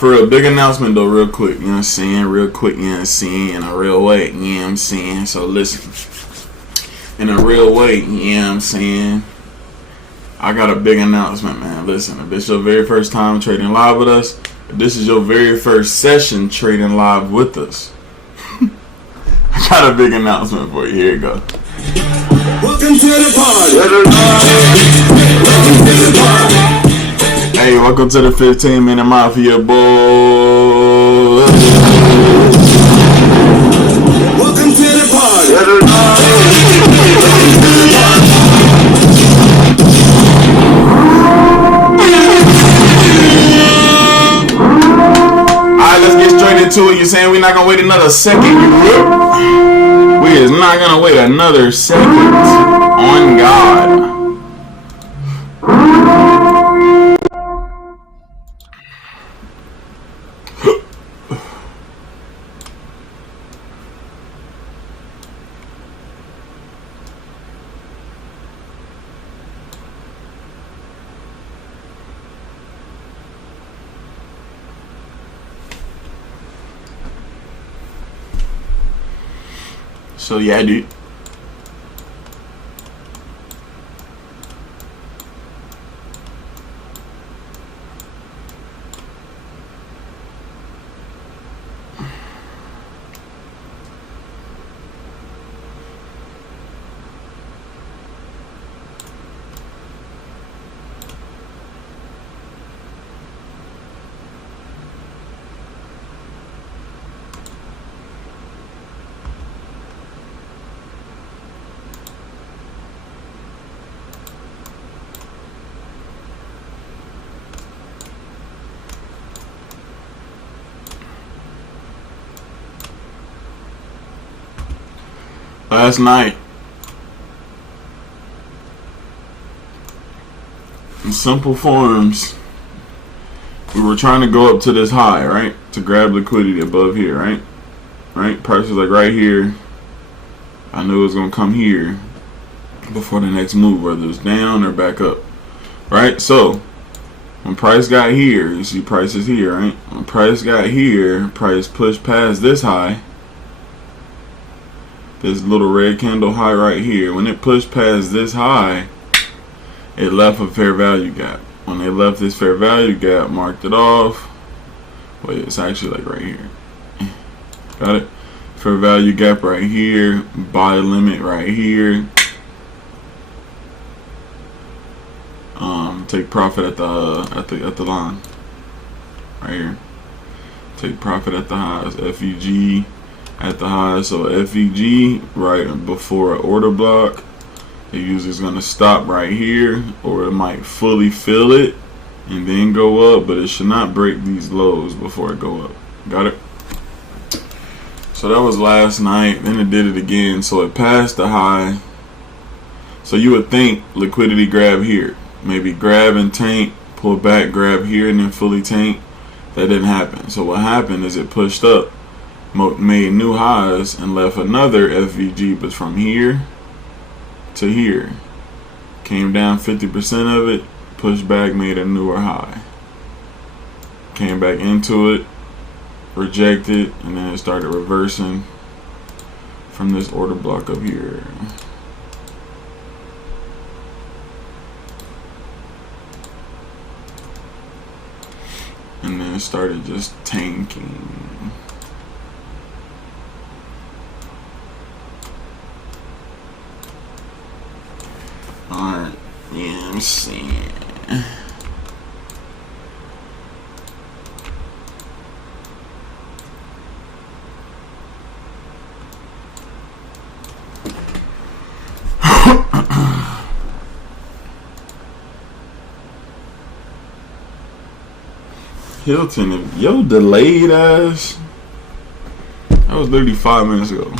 For a big announcement though, real quick, you know what I'm saying? Real quick, you know what I'm saying? In a real way, you know what I'm saying? So listen, in a real way, you know what I'm saying? I got a big announcement, man. Listen, if this is your very first time trading live with us, if this is your very first session trading live with us, I got a big announcement for you. Here you go. Welcome to the party. Welcome to the party. Hey, welcome to the 15-minute Mafia, boy. Welcome to the party. Alright, let's get straight into it. You're saying we're not gonna wait another second? We is not gonna wait another second. On God. So yeah, dude. Last night, in simple forms, we were trying to go up to this high, right? To grab liquidity above here, right? Right? Price was like right here. I knew it was going to come here before the next move, whether it was down or back up, right? So, when price got here, you see price is here, right? When price got here, price pushed past this high. This little red candle high right here. When it pushed past this high, it left a fair value gap. When they left this fair value gap, marked it off. Wait, it's actually like right here. Got it? Fair value gap right here. Buy limit right here. Take profit at the line. Right here. Take profit at the highs. FEG at the high. So FEG right before an order block, the user's gonna stop right here, or it might fully fill it and then go up, but it should not break these lows before it go up. Got it? So that was last night. Then it did it again. So it passed the high. So you would think liquidity grab here, maybe grab and tank, pull back, grab here, and then fully tank. That didn't happen. So what happened is it pushed up, made new highs, and left another FVG, but from here to here. Came down 50% of it, pushed back, made a newer high. Came back into it, rejected, and then it started reversing from this order block up here. And then it started just tanking. Alright, yeah, I'm seeing. Hilton, yo, delayed ass. That was literally 5 minutes ago.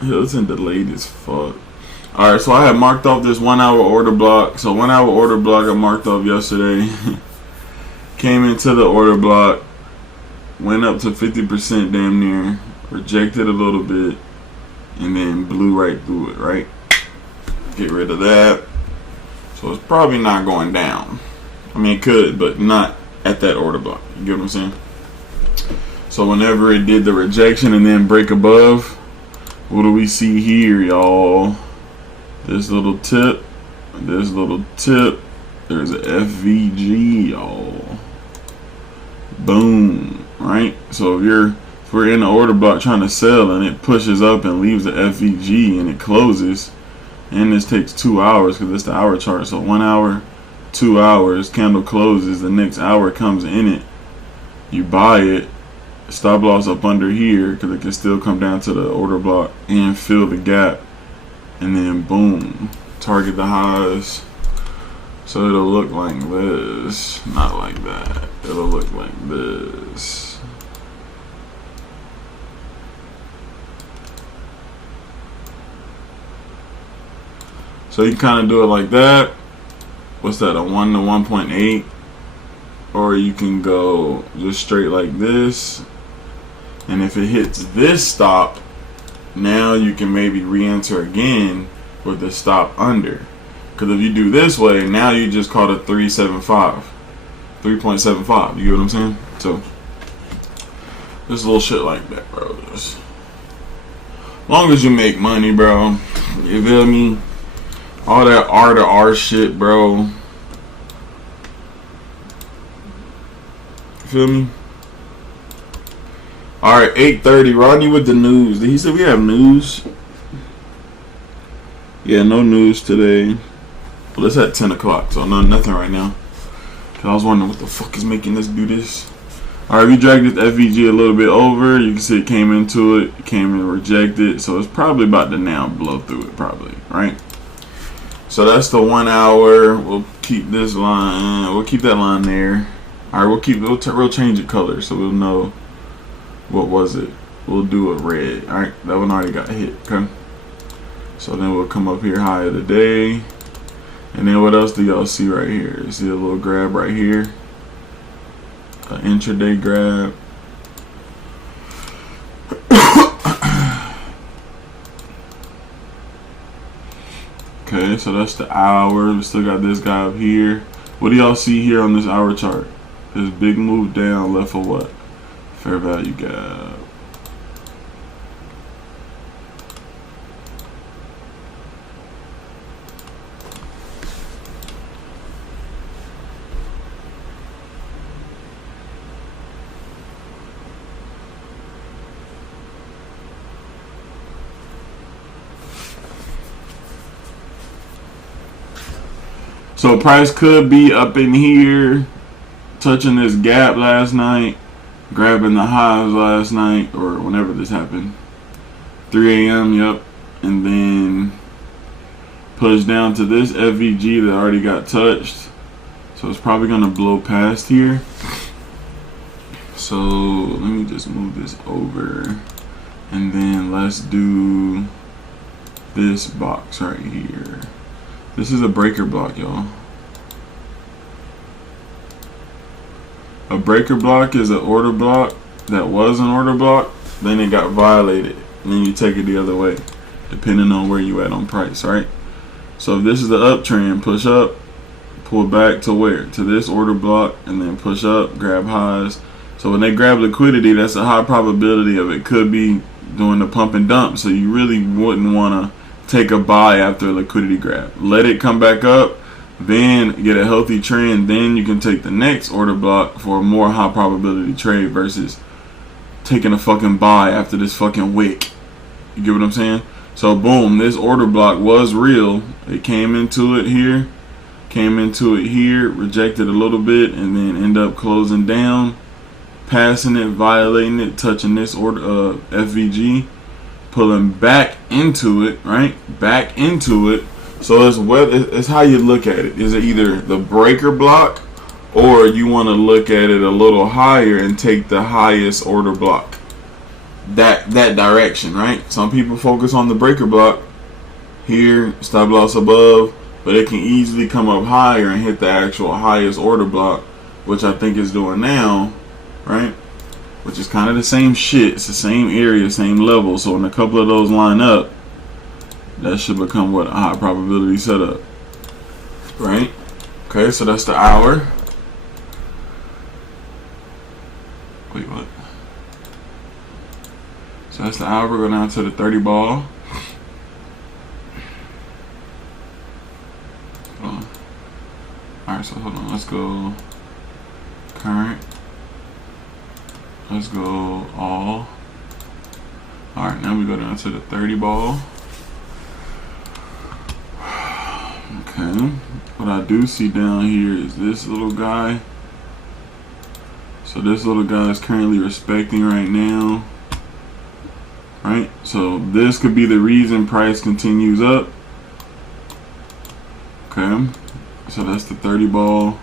Hilton delayed as fuck. Alright, so I had marked off this 1 hour order block. So 1 hour order block I marked off yesterday. Came into the order block, went up to 50% damn near, rejected a little bit, and then blew right through it, right? Get rid of that. So it's probably not going down. I mean, it could, but not at that order block. You get what I'm saying? So whenever it did the rejection and then break above, what do we see here, y'all? This little tip, this little tip. There's a FVG, y'all. Boom, right? So if we're in the order block trying to sell and it pushes up and leaves the FVG and it closes, and this takes 2 hours because it's the hour chart. So 1 hour, 2 hours, candle closes, the next hour comes in it. You buy it, stop loss up under here because it can still come down to the order block and fill the gap. And then boom, target the highs. So it'll look like this, not like that. It'll look like this. So you can kind of do it like that. What's that, a 1 to 1.8? Or you can go just straight like this. And if it hits this stop, now you can maybe re-enter again with the stop under. Because if you do this way, now you just caught a 3.75. You get what I'm saying? So just a little shit like that, bro. Just as long as you make money, bro. You feel me? All that R to R shit, bro. You feel me? Alright, 8:30. Rodney with the news. He said we have news. Yeah, no news today. Well, it's at 10 o'clock, so nothing right now. Cause I was wondering what the fuck is making us do this. Alright, we dragged this FVG a little bit over. You can see it came into it, came and rejected. So it's probably about to now blow through it, probably, right? So that's the 1 hour. We'll keep this line. We'll keep that line there. All right, we'll change the color so we'll know what was it. We'll do a red. All right, that one already got hit. Okay. So then we'll come up here high of the day, and then what else do y'all see right here? You see a little grab right here, an intraday grab. Okay, so that's the hour. We still got this guy up here. What do y'all see here on this hour chart? This big move down left for what? Fair value gap. So price could be up in here, touching this gap last night, grabbing the highs last night, or whenever this happened. 3 a.m., yep. And then push down to this FVG that already got touched. So it's probably going to blow past here. So let me just move this over. And then let's do this box right here. This is a breaker block, y'all. A breaker block is an order block that was an order block, then it got violated. and then you take it the other way, depending on where you at on price, right? So if this is the uptrend, push up, pull back to where? To this order block, and then push up, grab highs. So when they grab liquidity, that's a high probability of it could be doing the pump and dump. So you really wouldn't want to take a buy after a liquidity grab. Let it come back up, then get a healthy trend, then you can take the next order block for a more high probability trade versus taking a fucking buy after this fucking wick. You get what I'm saying? So boom, this order block was real. It came into it here, rejected a little bit, and then end up closing down, passing it, violating it, touching this order FVG, pulling back into it, right? Back into it. So it's how you look at it. Is it either the breaker block, or you want to look at it a little higher and take the highest order block? That direction, right? Some people focus on the breaker block here, stop loss above, but it can easily come up higher and hit the actual highest order block, which I think it's doing now, right? Which is kind of the same shit. It's the same area, same level. So when a couple of those line up, that should become what a high probability setup, right? Okay, so that's the hour. Wait, what? So that's the hour. We're going down to the 30 ball. Alright, so hold on. Let's go current. Let's go all. Alright, now we go down to the 30 ball. Okay. What I do see down here is this little guy. So this little guy is currently respecting right now. Right? So this could be the reason price continues up. Okay. So that's the 30 ball.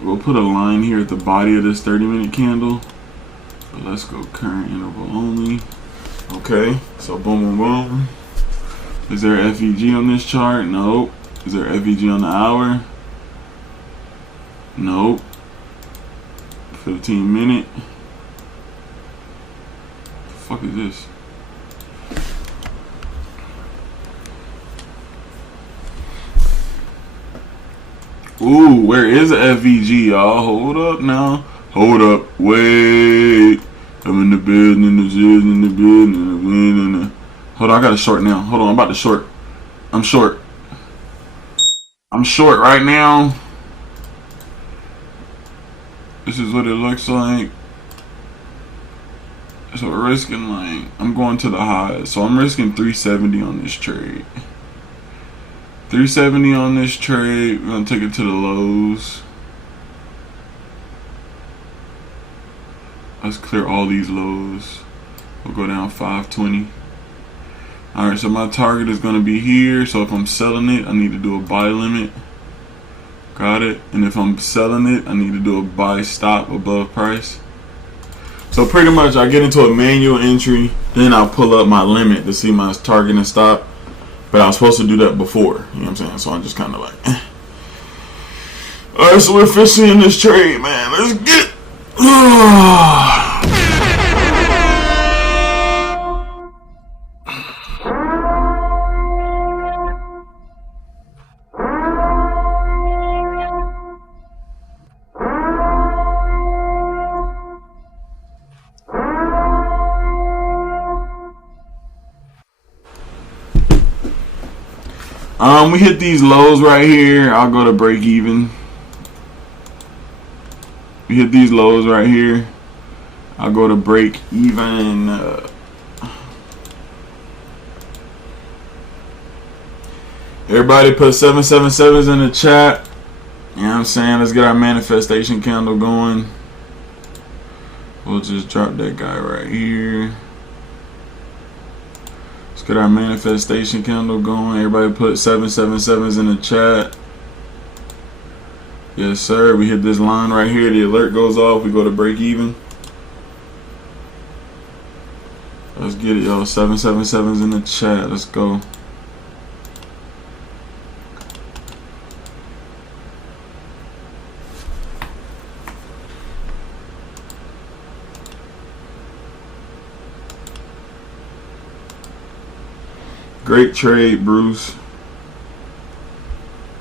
We'll put a line here at the body of this 30-minute candle. But let's go current interval only. Okay. So boom, boom, boom. Is there FEG on this chart? Nope. Is there FEG on the hour? Nope. 15-minute. The fuck is this? Ooh, where is the FVG, y'all? Hold up now. Hold up. Wait. I'm in the building. Hold on, I got to short now. Hold on, I'm about to short. I'm short. I'm short right now. This is what it looks like. So we're risking like, I'm going to the highs. So I'm risking 370 on this trade. 370 on this trade. We're going to take it to the lows. Let's clear all these lows. We'll go down 520. Alright, so my target is going to be here. So if I'm selling it, I need to do a buy limit. Got it. And if I'm selling it, I need to do a buy stop above price. So pretty much I get into a manual entry, then I'll pull up my limit to see my target and stop. But I was supposed to do that before, you know what I'm saying? So I'm just kind of like, Alright, so we're officially in this trade, man. Let's get we hit these lows right here. I'll go to break even. We hit these lows right here. I'll go to break even. Everybody put 777s in the chat. You know what I'm saying? Let's get our manifestation candle going. We'll just drop that guy right here. Get our manifestation candle going. Everybody put 777s in the chat. Yes, sir. We hit this line right here. The alert goes off. We go to break even. Let's get it, y'all. 777s in the chat. Let's go. Great trade, Bruce.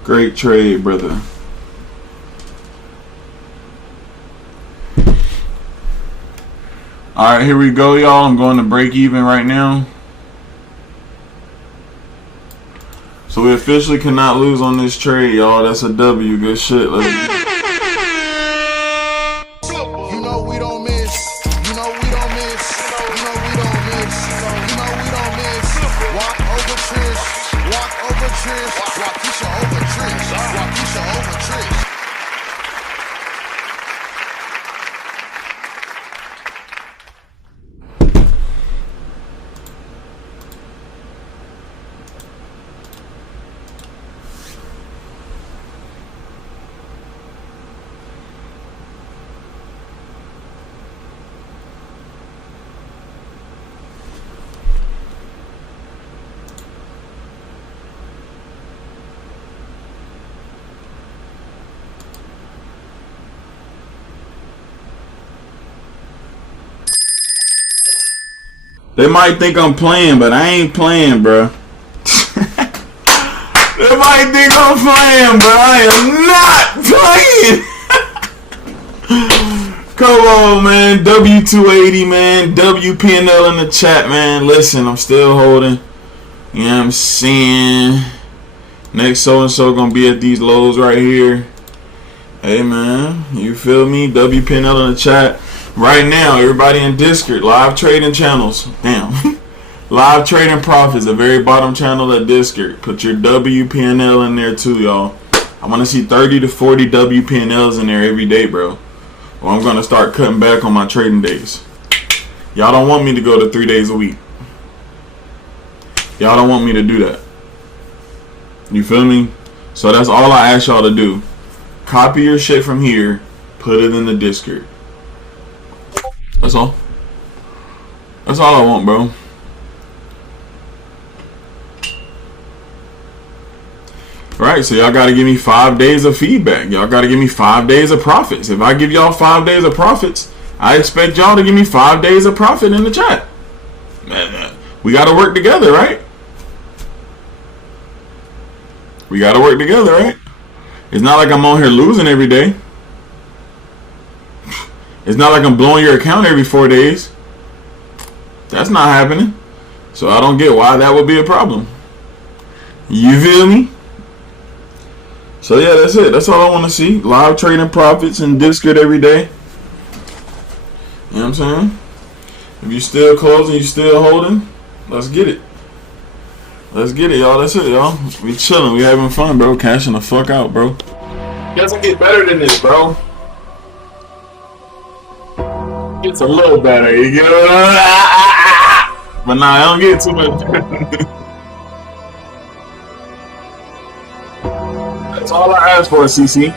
Great trade, brother. Alright, here we go, y'all. I'm going to break even right now. So we officially cannot lose on this trade, y'all. That's a W. Good shit. Let's You know we don't miss. You know we don't miss. You know we don't miss. You know we don't miss. Walk over Trish. Walk over Trish. Walkisha over Trish. Walkisha over Trish. They might think I'm playing, but I ain't playing, bro. They might think I'm playing, but I am not playing. Come on, man. W280, man. WPNL in the chat, man. Listen, I'm still holding. You know what I'm saying? Next so-and-so gonna be at these lows right here. Hey, man. You feel me? WPNL in the chat. Right now, everybody in Discord, live trading channels. Damn. Live trading profits, the very bottom channel at Discord. Put your WPNL in there too, y'all. I want to see 30 to 40 WPNLs in there every day, bro. Or I'm going to start cutting back on my trading days. Y'all don't want me to go to 3 days a week. Y'all don't want me to do that. You feel me? So that's all I ask y'all to do. Copy your shit from here. Put it in the Discord. That's all. That's all I want, bro. Alright, so y'all gotta give me 5 days of feedback. Y'all gotta give me 5 days of profits. If I give y'all 5 days of profits, I expect y'all to give me 5 days of profit in the chat. Man, we gotta work together, right? We gotta work together, right? It's not like I'm on here losing every day. It's not like I'm blowing your account every 4 days. That's not happening. So I don't get why that would be a problem. You feel me? So yeah, that's it. That's all I want to see. Live trading profits in Discord every day. You know what I'm saying? If you still closing, you still holding, let's get it. Let's get it, y'all. That's it, y'all. We chilling. We having fun, bro. Cashing the fuck out, bro. It doesn't get better than this, bro. It's a little better, you get it? But nah, I don't get too much. That's all I asked for, CC.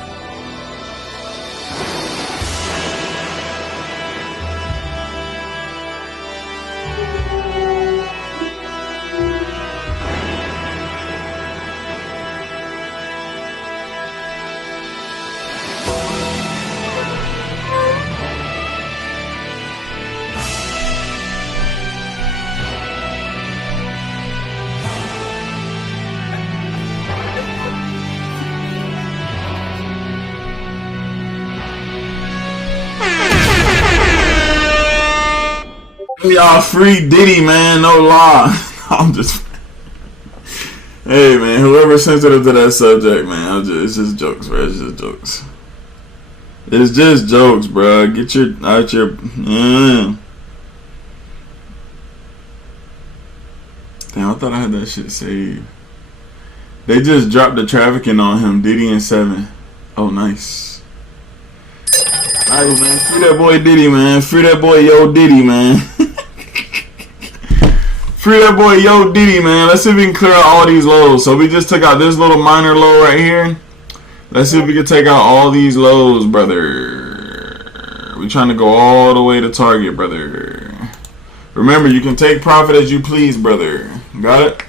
Y'all free Diddy, man, no lie. I'm just, hey man, whoever's sensitive to that subject, man, it's just jokes, bro. It's just jokes. It's just jokes, bro. Get your out your. Damn, I thought I had that shit saved. They just dropped the trafficking on him, Diddy and 7. Oh, nice. Alright, man, free that boy Diddy, man. Free that boy Yo Diddy, man. Free that boy Yo Diddy, man. Let's see if we can clear out all these lows. So we just took out this little minor low right here. Let's see if we can take out all these lows, brother. We're trying to go all the way to target, brother. Remember, you can take profit as you please, brother. Got it?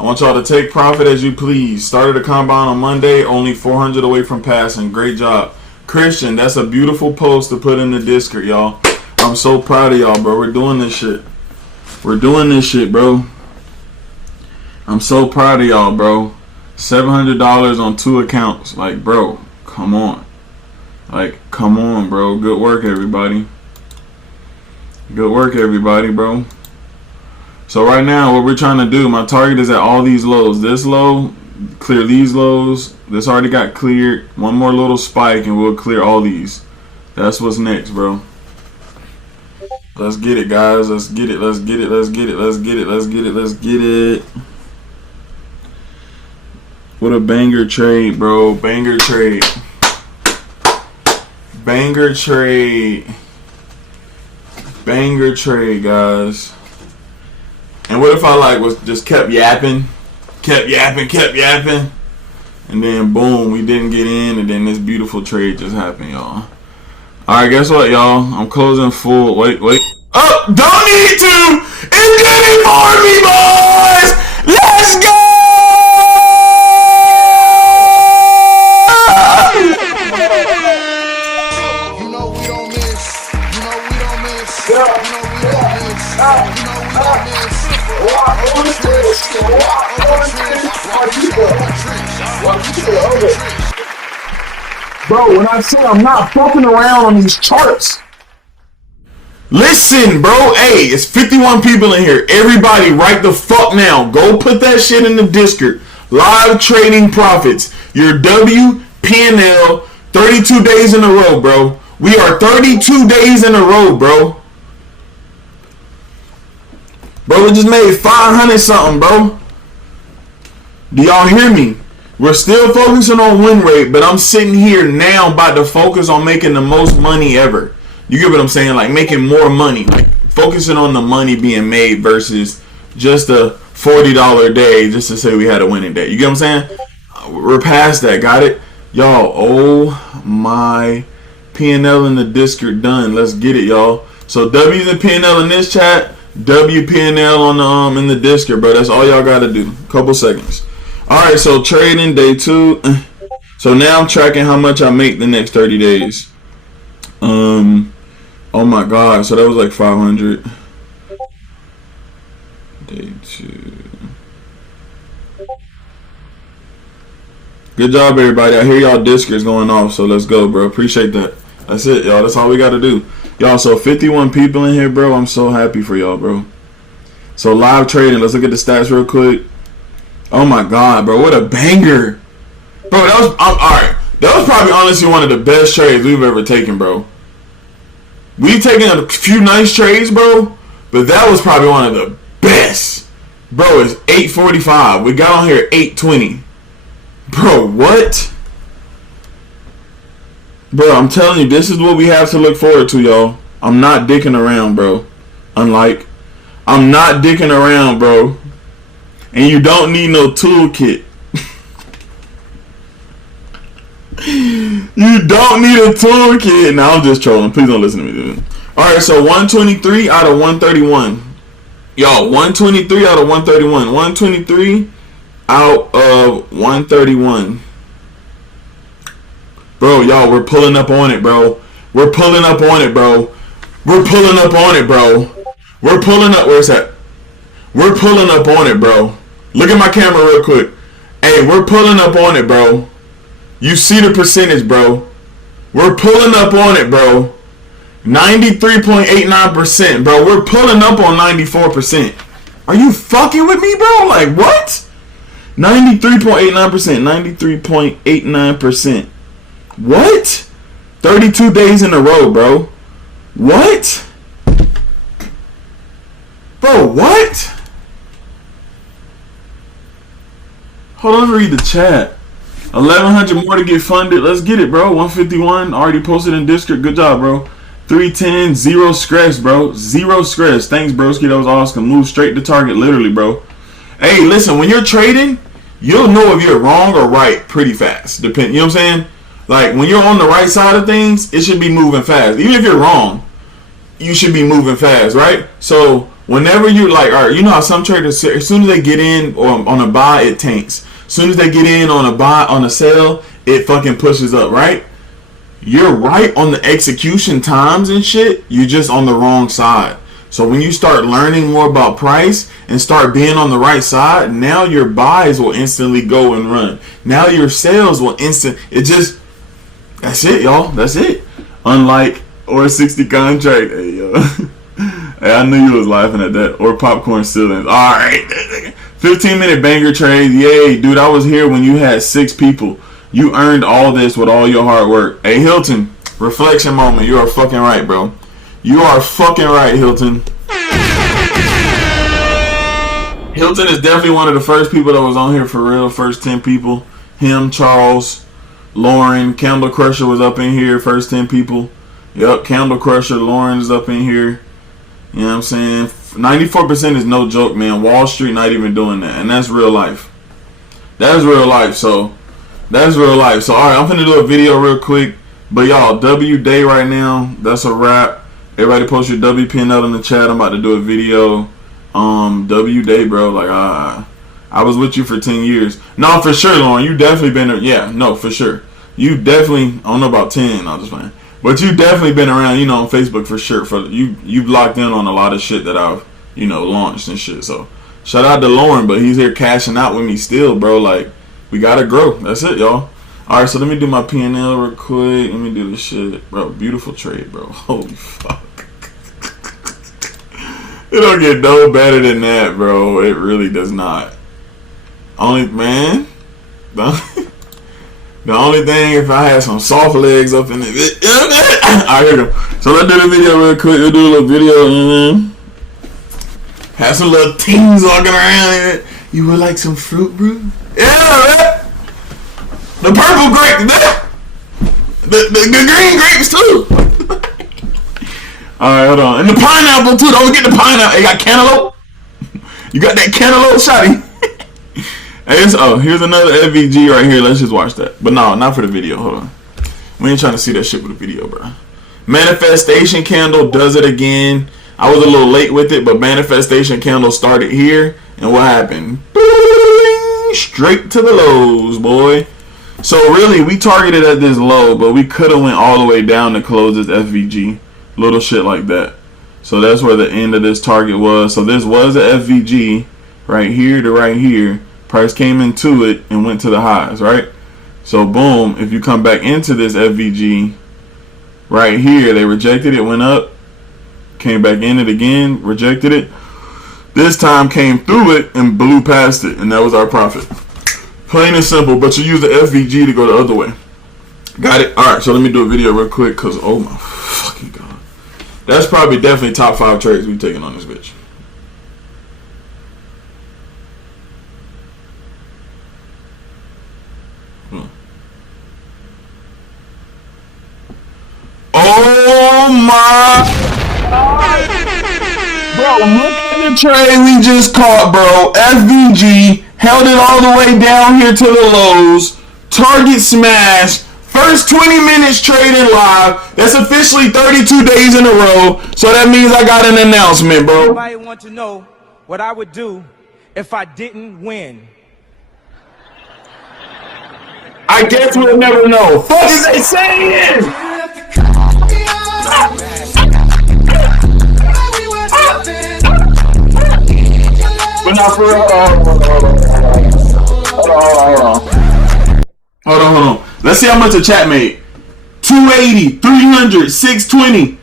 I want y'all to take profit as you please. Started a combine on Monday, only 400 away from passing. Great job. Christian, that's a beautiful post to put in the Discord, y'all. I'm so proud of y'all, bro. We're doing this shit. We're doing this shit, bro. I'm so proud of y'all, bro. $700 on 2 accounts. Like, bro, come on. Like, come on, bro. Good work, everybody. Good work, everybody, bro. So right now, what we're trying to do, my target is at all these lows. This low, clear these lows. This already got cleared. One more little spike, and we'll clear all these. That's what's next, bro. Let's get it, guys. Let's get it. Let's get it. Let's get it. Let's get it. Let's get it. Let's get it. What a banger trade, bro. Banger trade. Banger trade. Banger trade, guys. And what if I like was just kept yapping, kept yapping, and then boom, we didn't get in, and then this beautiful trade just happened, y'all. All right, guess what, y'all? I'm closing full. Wait. Oh, don't need to. It's getting for me, boys. Let's go. You know we don't miss. You know we don't miss. You know we don't miss. You know we don't miss. Walk over the trench. Walk over the trench. Walk over the trench. Bro, when I say I'm not fucking around on these charts. Listen, bro. Hey, it's 51 people in here. Everybody, right the fuck now. Go put that shit in the Discord. Live trading profits. Your W, P&L, 32 days in a row, bro. We are 32 days in a row, bro. Bro, we just made 500 something, bro. Do y'all hear me? We're still focusing on win rate, but I'm sitting here now about to focus on making the most money ever. You get what I'm saying? Like making more money. Like focusing on the money being made versus just a $40 a day just to say we had a winning day. You get what I'm saying? We're past that. Got it? Y'all, oh my, P&L in the Discord done. Let's get it, y'all. So W's and P&L in this chat, W P&L on the in the Discord, bro. That's all y'all gotta do. Couple seconds. Alright, so trading day 2. So now I'm tracking how much I make the next 30 days. Oh my god, so that was like 500. Day 2. Good job, everybody. I hear y'all Discord's going off, so let's go, bro. Appreciate that. That's it, y'all. That's all we gotta do. Y'all, so 51 people in here, bro. I'm so happy for y'all, bro. So live trading. Let's look at the stats real quick. Oh my god, bro. What a banger. Bro, that was alright. That was probably honestly one of the best trades we've ever taken, bro. We've taken a few nice trades, bro, but that was probably one of the best. Bro, it's 8:45. We got on here at 8:20. Bro, what? Bro, I'm telling you, this is what we have to look forward to, y'all. I'm not dicking around, bro. I'm not dicking around, bro. And you don't need no toolkit. You don't need a toolkit. Now I'm just trolling. Please don't listen to me, dude. Alright, so 123 out of 131. Y'all, 123 out of 131. 123 out of 131. Bro, y'all, we're pulling up on it, bro. We're pulling up on it, bro. We're pulling up on it, bro. We're pulling up. Where's that? We're pulling up on it, bro. Look at my camera real quick. Hey, we're pulling up on it, bro. You see the percentage, bro. We're pulling up on it, bro. 93.89%, bro. We're pulling up on 94%. Are you fucking with me, bro? Like, what? 93.89%. 93.89%. What? 32 days in a row, bro. What? Bro, what? Hold on, read the chat. 1,100 more to get funded. Let's get it, bro. 151 already posted in Discord. Good job, bro. 310, 0 stress, bro. 0 stress. Thanks, broski. That was awesome. Move straight to target, literally, bro. Hey, listen, when you're trading, you'll know if you're wrong or right pretty fast. You know what I'm saying? Like, when you're on the right side of things, it should be moving fast. Even if you're wrong, you should be moving fast, right? So, whenever you're like, all right, you know how some traders, as soon as they get in on a buy, it tanks. As soon as they get in on a buy, on a sell, it fucking pushes up, right? You're right on the execution times and shit. You're just on the wrong side. So when you start learning more about price and start being on the right side, now your buys will instantly go and run. Now your sales will that's it, y'all. That's it. Unlike or 60 contract. Hey, yo. Hey, I knew you was laughing at that. Or popcorn ceilings. All right. 15-minute banger trade. Yay, dude. I was here when you had 6 people. You earned all this with all your hard work. Hey, Hilton. Reflection moment. You are fucking right, bro. You are fucking right, Hilton. Hilton is definitely one of the first people that was on here for real. First 10 people. Him, Charles, Lauren, Candle Crusher was up in here. First 10 people. Yup, Candle Crusher, Lauren's up in here. You know what I'm saying? 94% is no joke, man. Wall Street not even doing that. And that's real life. That's real life. So, that's real life. So, alright, I'm finna do a video real quick. But y'all, W day right now. That's a wrap. Everybody post your WPN out in the chat. I'm about to do a video. W day, bro. Like, I was with you for 10 years. No, for sure, Lauren. You definitely been, yeah, no, for sure. You definitely, I don't know about 10. I'm just playing. But you definitely been around, you know, on Facebook for sure. For you've locked in on a lot of shit that I've, you know, launched and shit. So, shout out to Lauren, but he's here cashing out with me still, bro. Like, we gotta grow. That's it, y'all. Alright, so let me do my P&L real quick. Let me do this shit. Bro, beautiful trade, bro. Holy fuck. It don't get no better than that, bro. It really does not. The only thing, if I had some soft legs up in it. Alright, here we go. So let's do the video real quick. We'll do a little video. Have some little teens walking around. You would like some fruit, bro? Yeah, man. The purple grape, the green grapes too. Alright, hold on. And the pineapple too. Don't forget the pineapple. You got cantaloupe? You got that cantaloupe, shawty? Hey, here's another FVG right here. Let's just watch that. But no, not for the video. Hold on. We ain't trying to see that shit with the video, bro. Manifestation candle does it again. I was a little late with it, but manifestation candle started here. And what happened? Straight to the lows, boy. So really, we targeted at this low, but we could have went all the way down to close this FVG. Little shit like that. So that's where the end of this target was. So this was a FVG right here to right here. Price came into it and went to the highs, right? So boom, if you come back into this FVG right here, they rejected it, went up, came back in it again, rejected it. This time came through it and blew past it, and that was our profit. Plain and simple, but you use the FVG to go the other way. Got it? Alright, so let me do a video real quick, because oh my fucking god. That's probably definitely top 5 trades we've taken on this bitch. Oh my god. Bro, look at the trade we just caught, bro. FVG held it all the way down here to the lows. Target smash. First 20 minutes trading live. That's officially 32 days in a row. So that means I got an announcement, bro. Everybody want to know what I would do if I didn't win. I guess we'll never know. Fuck is they saying? But not for real. Hold on. Let's see how much the chat made. 280, 300, 620,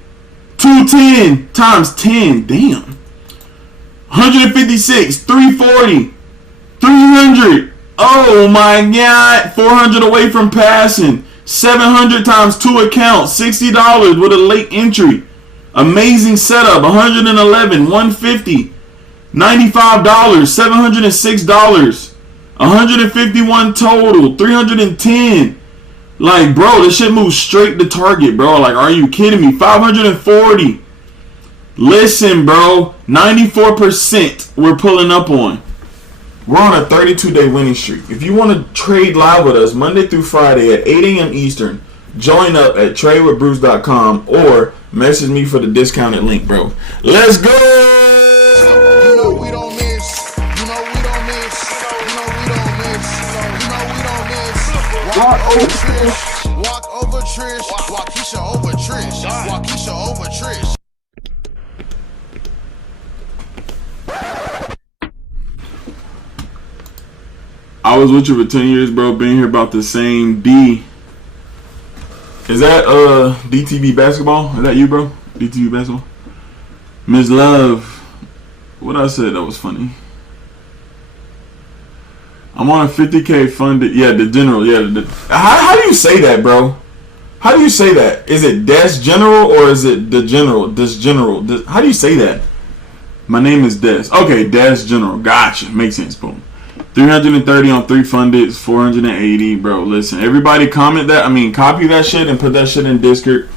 210 times 10. Damn. 156, 340, 300. Oh my god. 400 away from passing. 700 times 2 accounts. $60 with a late entry. Amazing setup. 111, 150, $95, $706, 151 total, 310. Like, bro, this shit moves straight to target, bro. Like, are you kidding me? 540. Listen, bro, 94% we're pulling up on. We're on a 32-day winning streak. If you want to trade live with us Monday through Friday at 8 a.m. Eastern, join up at tradewithbruce.com or message me for the discounted link, bro. Let's go! You know we don't miss. You know we don't miss. You know we don't miss. You know we don't miss. Walk over Trish. Walk over Trish. Walk Keisha over Trish. Walk Keisha over Trish. was with you for 10 years, bro. Been here about the same. D. Is that DTV basketball? Is that you, bro? DTV basketball? Miss Love. What I said that was funny. I'm on a 50K funded. Yeah, the general. Yeah. How do you say that, bro? How do you say that? Is it Des General or is it the General? Des General. How do you say that? My name is Des. Okay, Des General. Gotcha. Makes sense. Boom. 330 on 3 funded, 480, bro. Listen, everybody comment that. I mean, copy that shit and put that shit in Discord.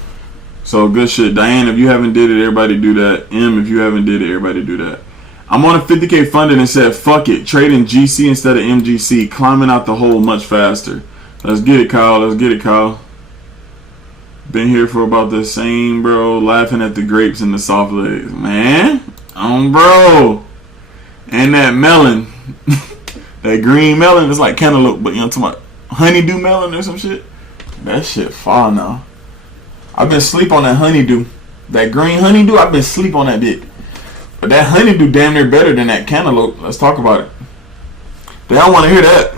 So good shit. Diane, if you haven't did it, everybody do that. M, if you haven't did it, everybody do that. I'm on a 50K funded and said, fuck it, trading GC instead of MGC, climbing out the hole much faster. Let's get it, Kyle. Let's get it, Kyle. Been here for about the same, bro. Laughing at the grapes and the soft legs, man. Bro, and that melon. That green melon is like cantaloupe, but you know, talking about honeydew melon or some shit. That shit far now. I've been sleep on that honeydew. That green honeydew, I've been sleep on that dick. But that honeydew damn near better than that cantaloupe. Let's talk about it. They don't want to hear that.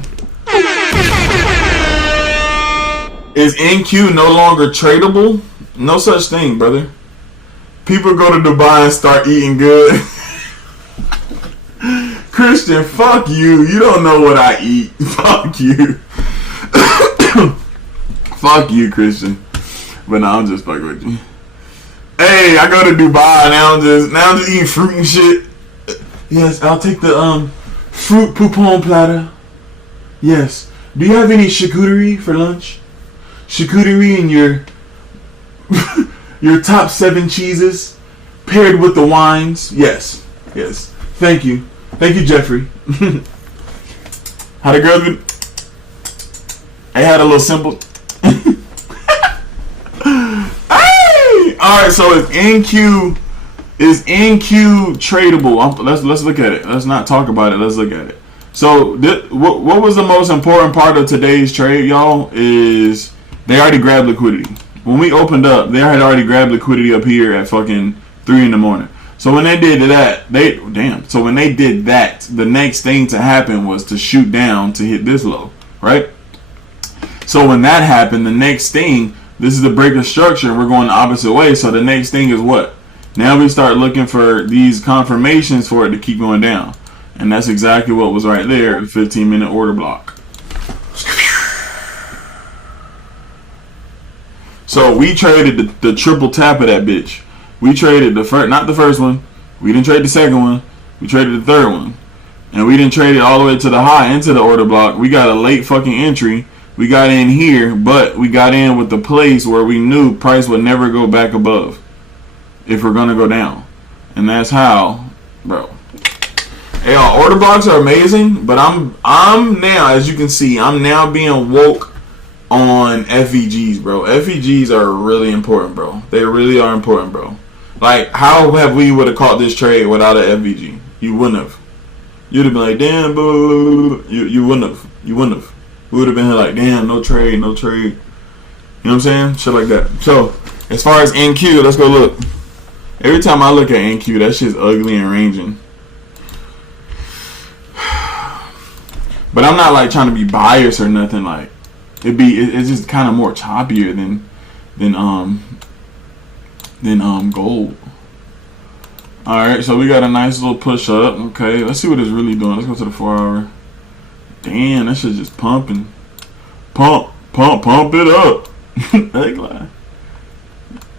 Is NQ no longer tradable? No such thing, brother. People go to Dubai and start eating good. Christian, fuck you. You don't know what I eat. Fuck you. Fuck you, Christian. But no, I'm just fucking with you. Hey, I go to Dubai now. I'm just eating fruit and shit. Yes, I'll take the fruit poupon platter. Yes. Do you have any charcuterie for lunch? Charcuterie and your top 7 cheeses paired with the wines. Yes. Yes. Thank you. Thank you, Jeffrey. How the girls been? I had a little simple. Hey! Alright, so is NQ tradable? Let's look at it. Let's not talk about it. Let's look at it. So what was the most important part of today's trade, y'all? Is they already grabbed liquidity. When we opened up, they had already grabbed liquidity up here at fucking 3 in the morning. So when they did that, So when they did that, the next thing to happen was to shoot down to hit this low, right? So when that happened, the next thing, this is the break of structure, and we're going the opposite way. So the next thing is what? Now we start looking for these confirmations for it to keep going down. And that's exactly what was right there, the 15-minute order block. So we traded the triple tap of that bitch. We traded not the first one. We didn't trade the second one. We traded the third one. And we didn't trade it all the way to the high into the order block. We got a late fucking entry. We got in here, but we got in with the place where we knew price would never go back above if we're going to go down. And that's how, bro. Hey, y'all, order blocks are amazing, but I'm now, as you can see, I'm now being woke on FEGs, bro. FEGs are really important, bro. They really are important, bro. Like, how have we would have caught this trade without an FVG? You wouldn't have. You'd have been like, damn, boo. You wouldn't have. You wouldn't have. We would have been here like, damn, no trade, no trade. You know what I'm saying? Shit like that. So, as far as NQ, let's go look. Every time I look at NQ, that shit's ugly and ranging. But I'm not like trying to be biased or nothing. Like, it's just kind of more choppier than gold. Alright, so we got a nice little push up. Okay, let's see what it's really doing. Let's go to the 4 hour. Damn, that shit just pumping. Pump it up. You know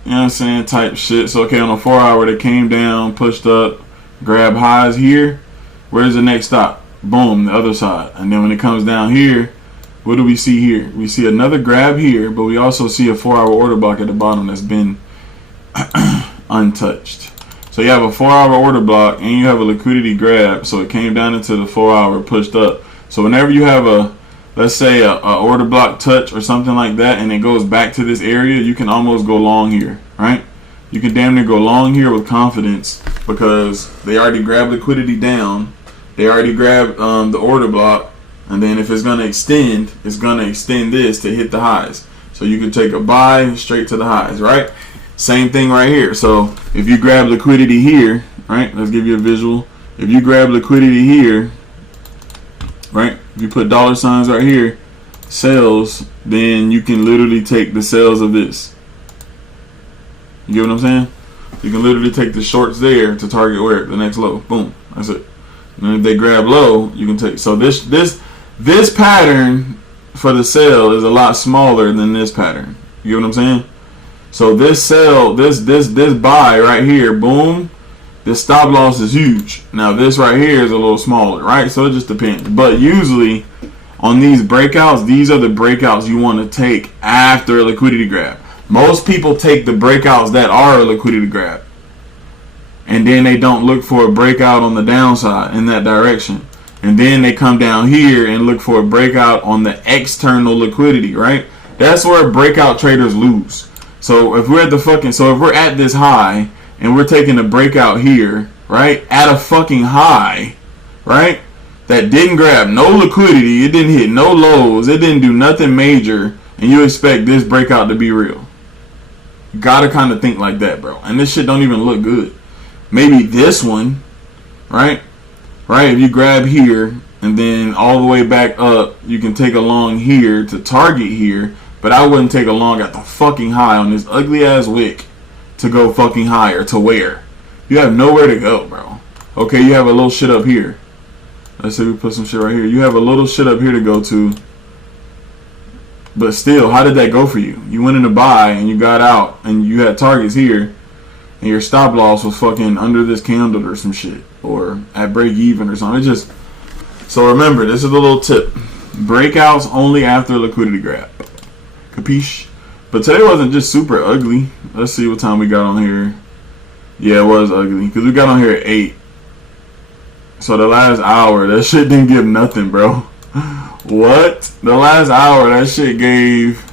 what I'm saying? Type shit. So, okay, on the 4 hour, they came down, pushed up, grab highs here. Where's the next stop? Boom, the other side. And then when it comes down here, what do we see here? We see another grab here, but we also see a 4 hour order block at the bottom that's been untouched. So you have a 4 hour order block and you have a liquidity grab. So it came down into the 4 hour, pushed up. So whenever you have a, let's say a order block touch or something like that, and it goes back to this area, you can almost go long here, right? You can damn near go long here with confidence because they already grabbed liquidity down. They already grabbed the order block. And then if it's going to extend, it's going to extend this to hit the highs. So you can take a buy straight to the highs, right? Same thing right here. So if you grab liquidity here, right? Let's give you a visual. If you grab liquidity here, right? if you put dollar signs right here, sales, then you can literally take the sales of this. You get what I'm saying? You can literally take the shorts there to target where? The next low. Boom. That's it. And if they grab low, you can take. So this pattern for the sell is a lot smaller than this pattern. You get what I'm saying? So this sell, this buy right here, boom. This stop loss is huge. Now this right here is a little smaller, right? So it just depends. But usually on these breakouts, these are the breakouts you want to take after a liquidity grab. Most people take the breakouts that are a liquidity grab, and then they don't look for a breakout on the downside in that direction. And then they come down here and look for a breakout on the external liquidity, right? That's where breakout traders lose. So if we're at if we're at this high and we're taking a breakout here, right? At a fucking high, right? That didn't grab no liquidity, it didn't hit no lows, it didn't do nothing major, and you expect this breakout to be real. You gotta kind of think like that, bro. And this shit don't even look good. Maybe this one, right? Right, if you grab here and then all the way back up, you can take a long here to target here, but I wouldn't take a long at the fucking high on this ugly ass wick to go fucking higher to where? You have nowhere to go, bro. Okay, you have a little shit up here. Let's say we put some shit right here. You have a little shit up here to go to. But still, how did that go for you? You went in to buy and you got out and you had targets here and your stop loss was fucking under this candle or some shit, or at break even or something. It just, so remember, this is a little tip. Breakouts only after liquidity grab. Capiche? But today wasn't just super ugly. Let's see what time we got on here. Yeah, it was ugly because we got on here at 8. So the last hour, that shit didn't give nothing, bro. What? The last hour, that shit gave.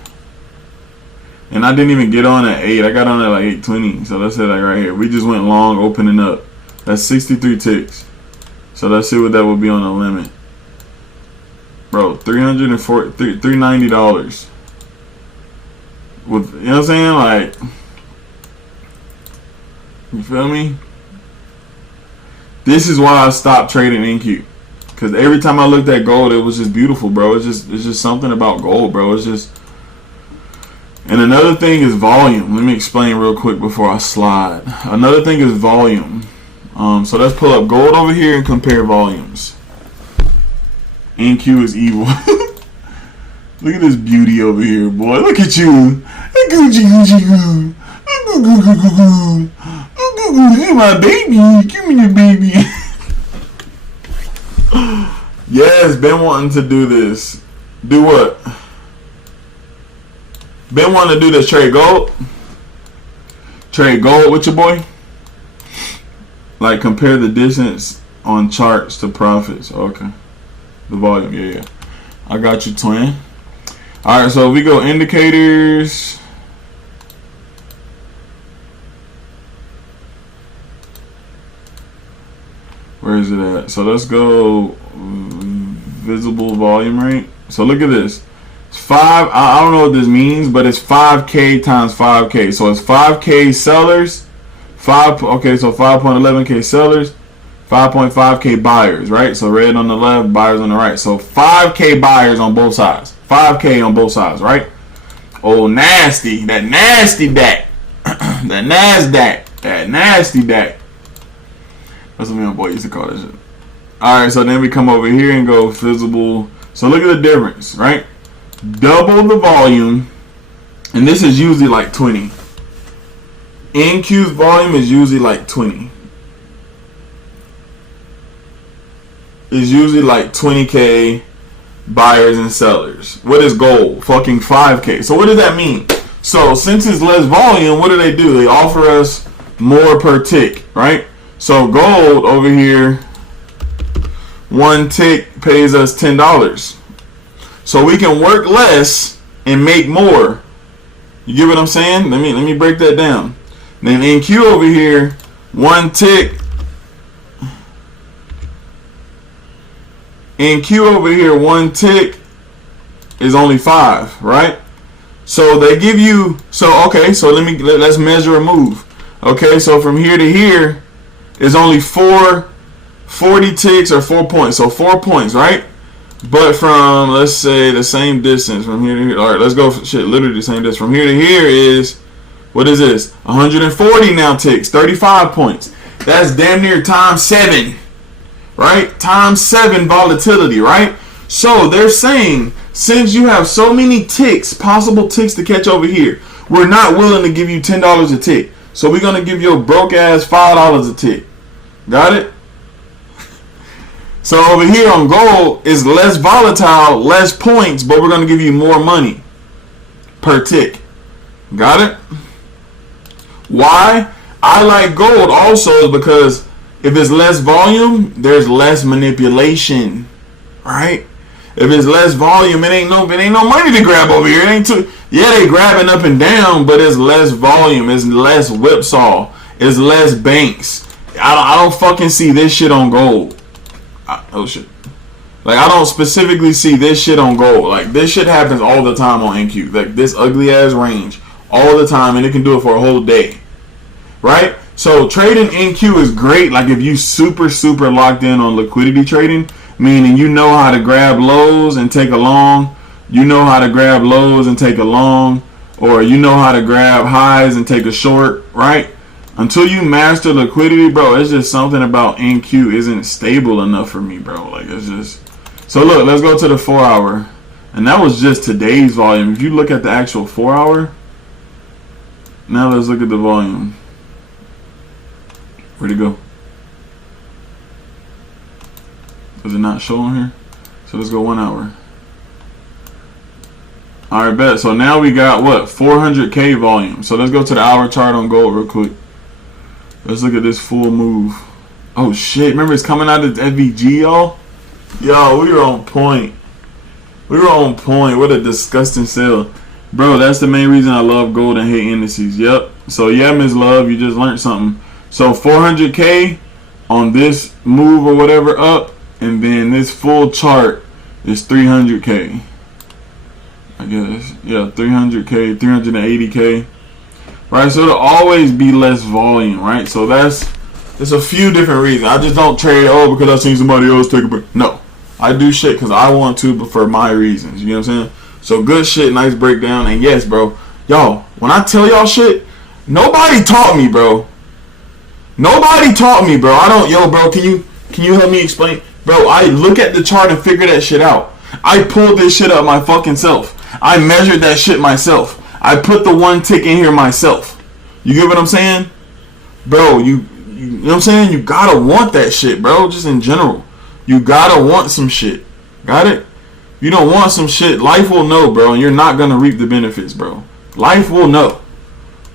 And I didn't even get on at 8. I got on at like 8:20. So let's say like right here. We just went long, opening up. That's 63 ticks. So let's see what that would be on the limit. Bro, $390. With, you know what I'm saying? Like, you feel me? This is why I stopped trading NQ. Because every time I looked at gold, it was just beautiful, bro. It's just something about gold, bro. It's just. And another thing is volume. Let me explain real quick before I slide. Another thing is volume. So let's pull up gold over here and compare volumes. NQ is evil. Look at this beauty over here, boy. Look at you. You're my baby. Give me your baby. Yes, been wanting to do this. Do what? Been wanting to do this. Trade gold. Trade gold with your boy. Like compare the distance on charts to profits. Okay. The volume. Yeah. I got you, twin. Alright, so we go indicators. Where is it at? So let's go visible volume rate. So look at this. It's 5. I don't know what this means, but it's 5K times 5K. So it's 5K sellers. Okay, so 5.11K sellers, 5.5K buyers, right? So red on the left, buyers on the right. So 5K buyers on both sides. 5K on both sides, right? Oh, nasty. That nasty DAC. That NASDAQ. That nasty DAC. That's what my boy used to call that shit. Alright, so then we come over here and go visible. So look at the difference, right? Double the volume. And this is usually like 20. NQ's volume is usually like 20. It's usually like 20K buyers and sellers. What is gold? Fucking 5K. So what does that mean? So since it's less volume, what do? They offer us more per tick, right? So gold over here, 1 tick pays us $10. So we can work less and make more. You get what I'm saying? Let me break that down. Then NQ over here, 1 tick. NQ over here, 1 tick is only 5, right? So they give you, so okay, so let's measure a move. Okay, so from here to here is only 40 ticks or 4 points. So 4 points, right? But from, let's say, the same distance from here to here. All right, let's go for shit. Literally the same distance from here to here is, what is this? 140 now ticks. 35 points. That's damn near times 7. Right? Times 7 volatility, right? So they're saying, since you have so many ticks, possible ticks to catch over here, we're not willing to give you $10 a tick. So we're going to give you a broke ass $5 a tick. Got it? So over here on gold is less volatile, less points, but we're going to give you more money per tick. Got it? Why? I like gold also because if it's less volume, there's less manipulation. Right? If it's less volume, it ain't no money to grab over here. It ain't too. Yeah, they grabbing up and down, but it's less volume. It's less whipsaw. It's less banks. I don't fucking see this shit on gold. Oh shit. Like, I don't specifically see this shit on gold. Like, this shit happens all the time on NQ. Like, this ugly ass range all the time, and it can do it for a whole day. Right? So trading NQ is great. Like, if you super locked in on liquidity trading, meaning you know how to grab lows and take a long, you know how to grab lows and take a long, or you know how to grab highs and take a short, right? Until you master liquidity, bro, it's just something about NQ isn't stable enough for me, bro. Like, it's just... So look, let's go to the 4 hour. And that was just today's volume. If you look at the actual 4 hour, now let's look at the volume. Where'd it go? Does it not show on here? So let's go 1 hour. Alright, bet. So now we got what? 400K volume. So let's go to the hour chart on gold real quick. Let's look at this full move. Oh shit, remember it's coming out of FVG, y'all? Yo, we were on point. We were on point. What a disgusting sale. Bro, that's the main reason I love gold and hate indices. Yep. So yeah, Ms. Love, you just learned something. So 400K on this move or whatever up, and then this full chart is 300K. I guess. Yeah, 300K, 380K. Right, so it'll always be less volume, right? So there's a few different reasons. I just don't trade, because I've seen somebody else take a break. No, I do shit because I want to, but for my reasons. You know what I'm saying? So good shit, nice breakdown. And yes, bro, y'all, when I tell y'all shit, nobody taught me, bro. Nobody taught me, bro. Bro, can you help me explain? Bro, I look at the chart and figure that shit out. I pulled this shit up my fucking self. I measured that shit myself. I put the one tick in here myself. You get what I'm saying? Bro, you know what I'm saying? You gotta want that shit, bro. Just in general. You gotta want some shit. Got it? If you don't want some shit, life will know, bro. And you're not gonna reap the benefits, bro. Life will know.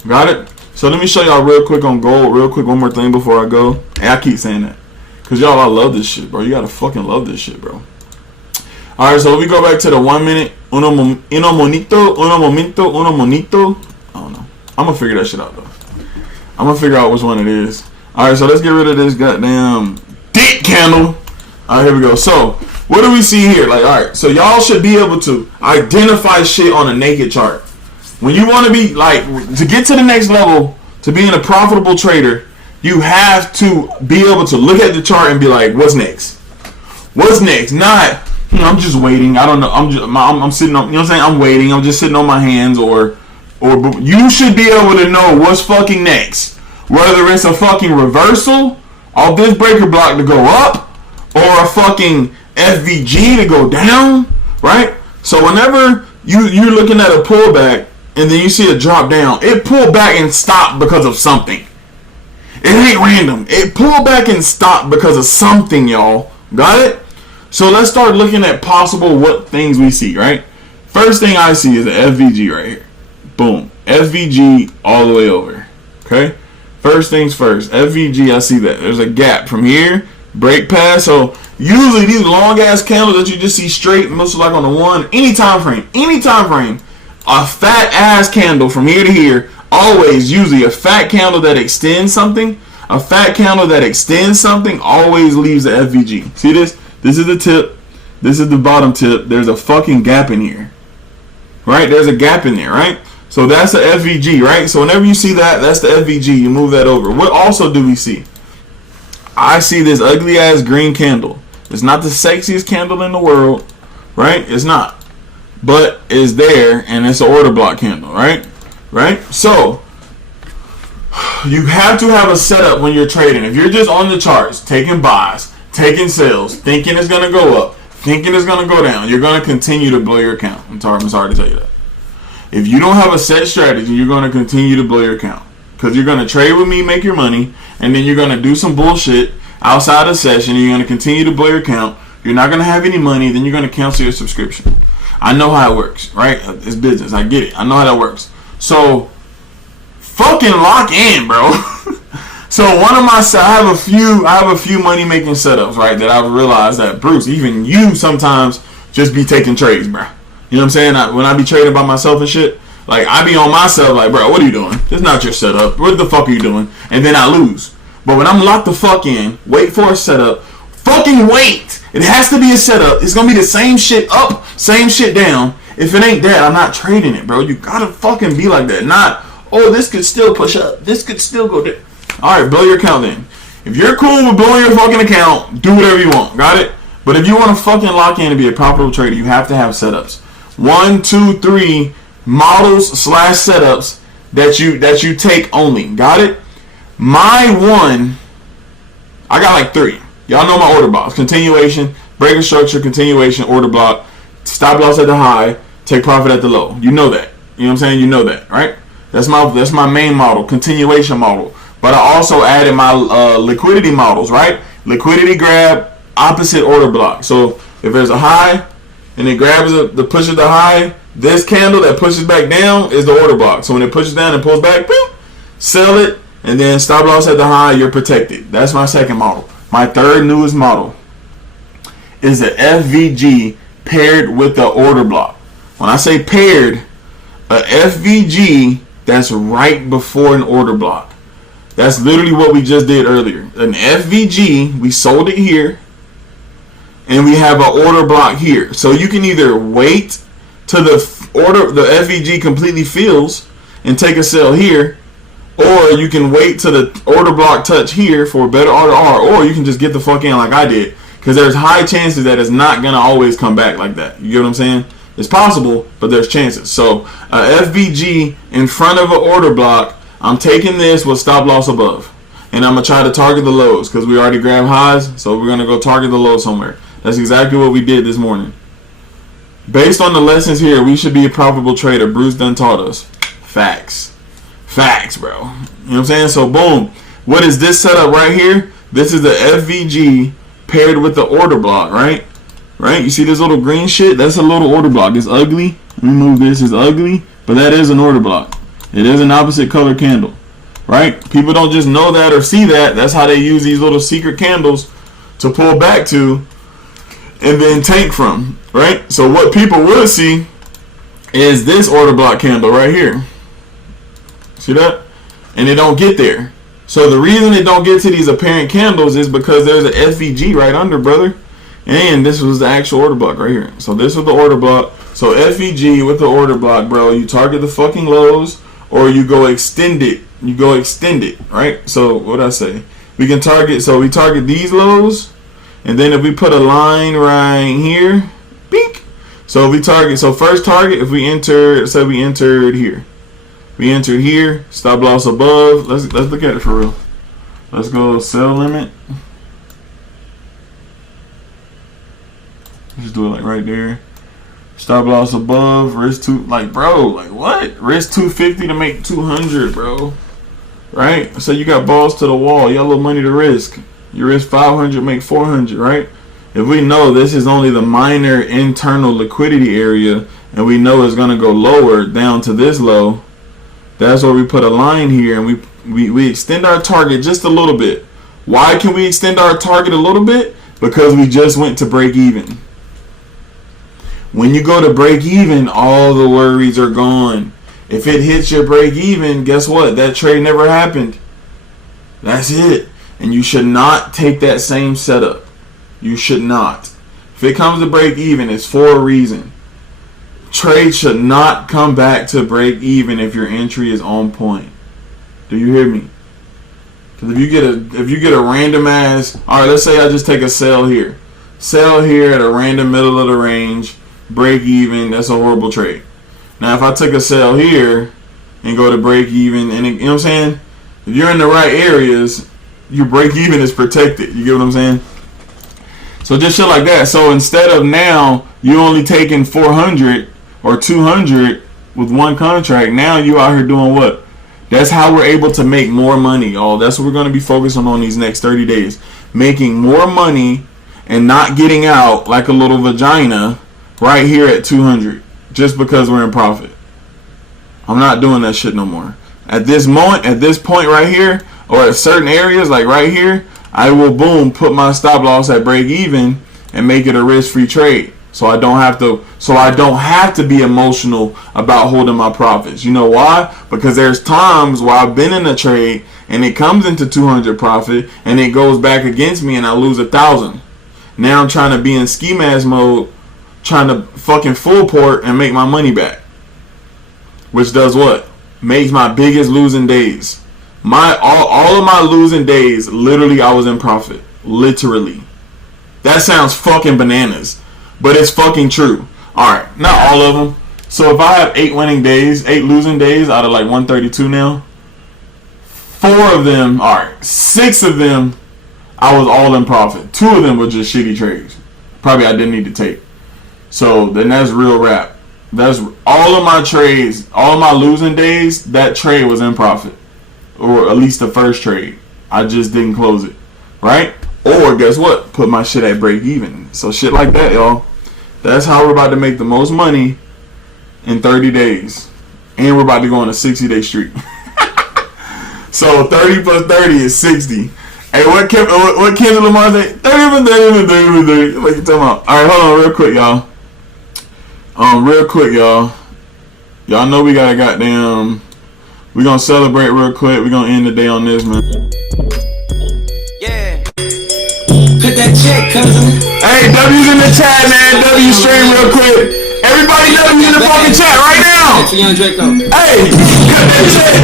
Got it? So let me show y'all real quick on gold. Real quick, one more thing before I go. And I keep saying that. Because y'all, I love this shit, bro. You gotta fucking love this shit, bro. Alright, so we go back to the 1 minute. Uno momento. I don't know. I'm gonna figure that shit out, though. I'm gonna figure out which one it is. Alright, so let's get rid of this goddamn dick candle. Alright, here we go. So, what do we see here? Like, alright, so y'all should be able to identify shit on a naked chart. When you want to be, like, to get to the next level, to being a profitable trader, you have to be able to look at the chart and be like, what's next? What's next? Not, I'm just waiting. I don't know. I'm sitting on, you know what I'm saying? I'm waiting. I'm just sitting on my hands, or you should be able to know what's fucking next. Whether it's a fucking reversal of this breaker block to go up, or a fucking FVG to go down, right? So whenever you're looking at a pullback, and then you see a drop down, it pulled back and stopped because of something. It ain't random. It pulled back and stopped because of something, y'all. Got it? So let's start looking at possible what things we see, right? First thing I see is the FVG right here. Boom. FVG all the way over. Okay? First things first. FVG, I see that. There's a gap from here. Break pass. So usually these long ass candles that you just see straight, most like on the one, any time frame, a fat ass candle from here to here, always, usually a fat candle that extends something, always leaves the FVG. See this? This is the tip. This is the bottom tip. There's a fucking gap in here. Right? There's a gap in there, right? So that's the FVG, right? So whenever you see that, that's the FVG. You move that over. What also do we see? I see this ugly ass green candle. It's not the sexiest candle in the world, right? It's not, but it's there, and it's an order block candle, right? Right? So you have to have a setup when you're trading. If you're just on the charts, taking buys, taking sales, thinking it's going to go up, thinking it's going to go down, you're going to continue to blow your account. I'm sorry to tell you that. If you don't have a set strategy, you're going to continue to blow your account. Because you're going to trade with me, make your money, and then you're going to do some bullshit outside of session, and you're going to continue to blow your account. You're not going to have any money, then you're going to cancel your subscription. I know how it works, right? It's business. I get it. I know how that works. So, fucking lock in, bro. So one of my, I have a few money making setups, right? That I've realized that Bruce, even you sometimes just be taking trades, bro. You know what I'm saying? When I be trading by myself and shit, like I be on myself, like, bro, what are you doing? This is not your setup. What the fuck are you doing? And then I lose. But when I'm locked the fuck in, wait for a setup, fucking wait. It has to be a setup. It's gonna be the same shit up, same shit down. If it ain't that, I'm not trading it, bro. You gotta fucking be like that. Not, oh, this could still push up. This could still go down. Alright, blow your account then. If you're cool with blowing your fucking account, do whatever you want. Got it? But if you want to fucking lock in and be a profitable trader, you have to have setups. 1, 2, 3 models / setups that you take only. Got it? My one, I got like 3. Y'all know my order blocks. Continuation, breaker structure, continuation, order block, stop loss at the high, take profit at the low. You know that. You know what I'm saying? You know that, right? That's my main model, continuation model. But I also added my liquidity models, right? Liquidity grab, opposite order block. So if there's a high and it grabs pushes the high, this candle that pushes back down is the order block. So when it pushes down and pulls back, boop, sell it, and then stop loss at the high, you're protected. That's my second model. My third newest model is the FVG paired with the order block. When I say paired, a FVG that's right before an order block. That's literally what we just did earlier. An FVG, we sold it here, and we have an order block here. So you can either wait till the FVG completely fills and take a sell here, or you can wait till the order block touch here for a better RR, or you can just get the fuck in like I did, because there's high chances that it's not gonna always come back like that. You get what I'm saying? It's possible, but there's chances. So a FVG in front of an order block, I'm taking this with stop loss above, and I'm gonna try to target the lows because we already grabbed highs, so we're gonna go target the low somewhere. That's exactly what we did this morning. Based on the lessons here, we should be a profitable trader. Bruce done taught us. Facts, bro. You know what I'm saying? So boom, what is this setup right here? This is the FVG paired with the order block, right? Right? You see this little green shit? That's a little order block. It's ugly. Let me move this. It's ugly, but that is an order block. It is an opposite color candle, right? People don't just know that or see that. That's how they use these little secret candles to pull back to and then tank from, right? So what people will see is this order block candle right here. See that? And they don't get there. So the reason they don't get to these apparent candles is because there's an FVG right under, brother. And this was the actual order block right here. So this was the order block. So FVG with the order block, bro. You target the fucking lows, or you go extend it. You go extend it, right? So what I say? We can target. So we target these lows, and then if we put a line right here, beep. So we target. So first target, if we enter, say we entered here. We entered here. Stop loss above. Let's look at it for real. Let's go sell limit. Just do it like right there. Stop loss above, risk like bro, like what? Risk 250 to make 200, bro. Right? So you got balls to the wall, yellow money to risk. You risk 500, make 400, right? If we know this is only the minor internal liquidity area, and we know it's gonna go lower down to this low, that's where we put a line here, and we extend our target just a little bit. Why can we extend our target a little bit? Because we just went to break even. When you go to break even, all the worries are gone. If it hits your break even, guess what? That trade never happened. That's it. And you should not take that same setup. You should not. If it comes to break even, it's for a reason. Trade should not come back to break even if your entry is on point. Do you hear me? Because if you get a random ass, all right, let's say I just take a sell here. Sell here at a random middle of the range. break even, that's a horrible trade. Now, if I took a sell here and go to break even, and you know what I'm saying? If you're in the right areas, your break even is protected. You get what I'm saying? So just shit like that. So instead of now you only taking 400 or 200 with one contract, now you out here doing what? That's how we're able to make more money, y'all. That's what we're going to be focusing on these next 30 days. Making more money and not getting out like a little vagina right here at 200 just because we're in profit. I'm not doing that shit no more. At this moment, at this point right here, or at certain areas like right here, I will boom put my stop loss at break even and make it a risk-free trade. So I don't have to be emotional about holding my profits. You know why? Because there's times where I've been in a trade and it comes into 200 profit and it goes back against me and I lose 1,000. Now I'm trying to be in ski mask mode, trying to fucking full port and make my money back. Which does what? Makes my biggest losing days. All of my losing days, literally I was in profit. Literally. That sounds fucking bananas. But it's fucking true. Alright, not all of them. So if I have 8 winning days, 8 losing days out of like 132 now, 4 of them, alright, 6 of them, I was all in profit. 2 of them were just shitty trades. Probably I didn't need to take. So then that's real rap. That's all of my trades, all of my losing days, that trade was in profit. Or at least the first trade. I just didn't close it. Right? Or guess what? Put my shit at break even. So shit like that, y'all. That's how we're about to make the most money in 30 days. And we're about to go on a 60-day streak. So 30 plus 30 is 60. Hey, what Kendrick Lamar say? 30 plus 30 plus 30 plus 30. What you talking about? Alright, hold on real quick, y'all. Real quick, y'all. Y'all know we got a goddamn... We're gonna celebrate real quick. We're gonna end the day on this, man. Yeah. Cut that check, cousin. Hey, W's in the chat, man. W stream real quick. Everybody W's in the fucking chat right now. Hey, cut that check.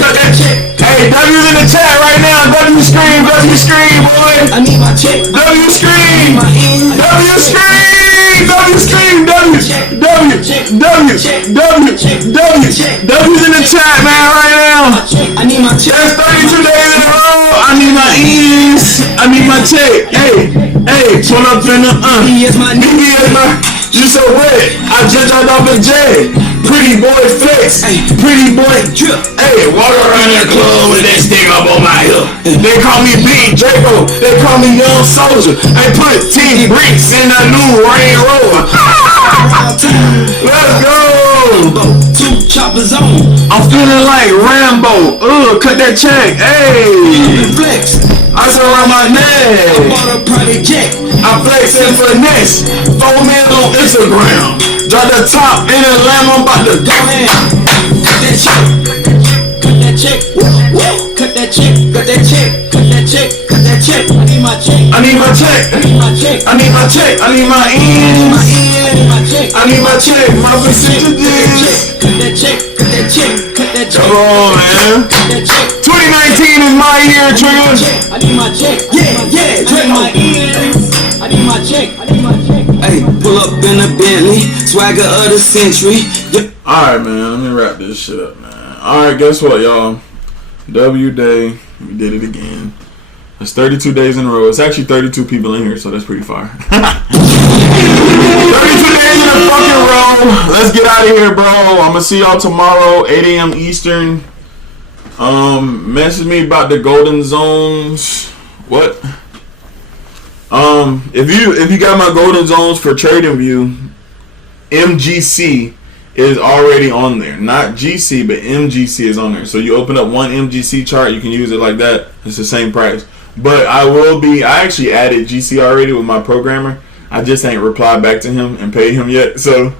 Cut that check. Hey, W's in the chat right now. W stream, boy. I need my check. W stream. W's in the chat, man, right now. I need my check. That's 32 days in a row. I need my ends. I need my check. Hey, pull up in the you so wet. I just got off the jet. Pretty boy flex. Pretty boy drip. Hey, walk around that club with that stick up on my hip. They call me Big Draco. They call me Young Soldier. I put 10 bricks in the new Range Rover. Let's go. 2 choppers on. I'm feeling like Rambo. Cut that check. Hey. Flex. I surround my neck. I bought a private jet. I flex and finesse. Follow me on Instagram. Drop the top in the lamb. I'm about to Go ahead. Cut that check. Cut that check. Cut that check. Cut that check. Cut that check. Cut that check. I need my check. I need my check. I need my check. I need my check. I need my ends. I need my check. I need my check. My percentages. Cut that check. Cut that check. Cut that check. Come on, man. Cut that check. 2019 is my year, Trigger. I need my check. Yeah. Drink my ears. I need my check. I need my check. Hey, pull up in a Bentley, swagger of the century. Yep. Alright, man. Let me wrap this shit up, man. Alright, guess what, y'all? W day. We did it again. It's 32 days in a row. It's actually 32 people in here, so that's pretty far. 32 days in a fucking row. Let's get out of here, bro. I'm gonna see y'all tomorrow, 8 a.m. Eastern. Message me about the golden zones. What? If you got my golden zones for TradingView, MGC is already on there. Not GC, but MGC is on there. So you open up one MGC chart, you can use it like that. It's the same price. But I actually added GC already with my programmer. I just ain't replied back to him and paid him yet. So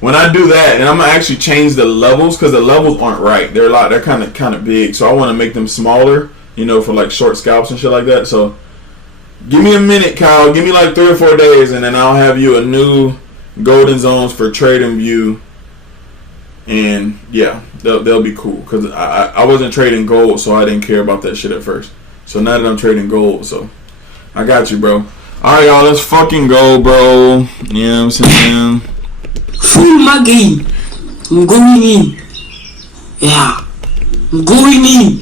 when I do that, and I'm gonna actually change the levels because the levels aren't right. They're kind of big. So I want to make them smaller, for like short scalps and shit like that. So give me a minute, Kyle. Give me like 3 or 4 days, and then I'll have you a new golden zones for TradingView. And yeah, they'll be cool because I wasn't trading gold, so I didn't care about that shit at first. So now that I'm trading gold, so I got you, bro. Alright, y'all, let's fucking go, bro. You know what I'm saying? Full my game. I'm going in. Yeah. I'm going in.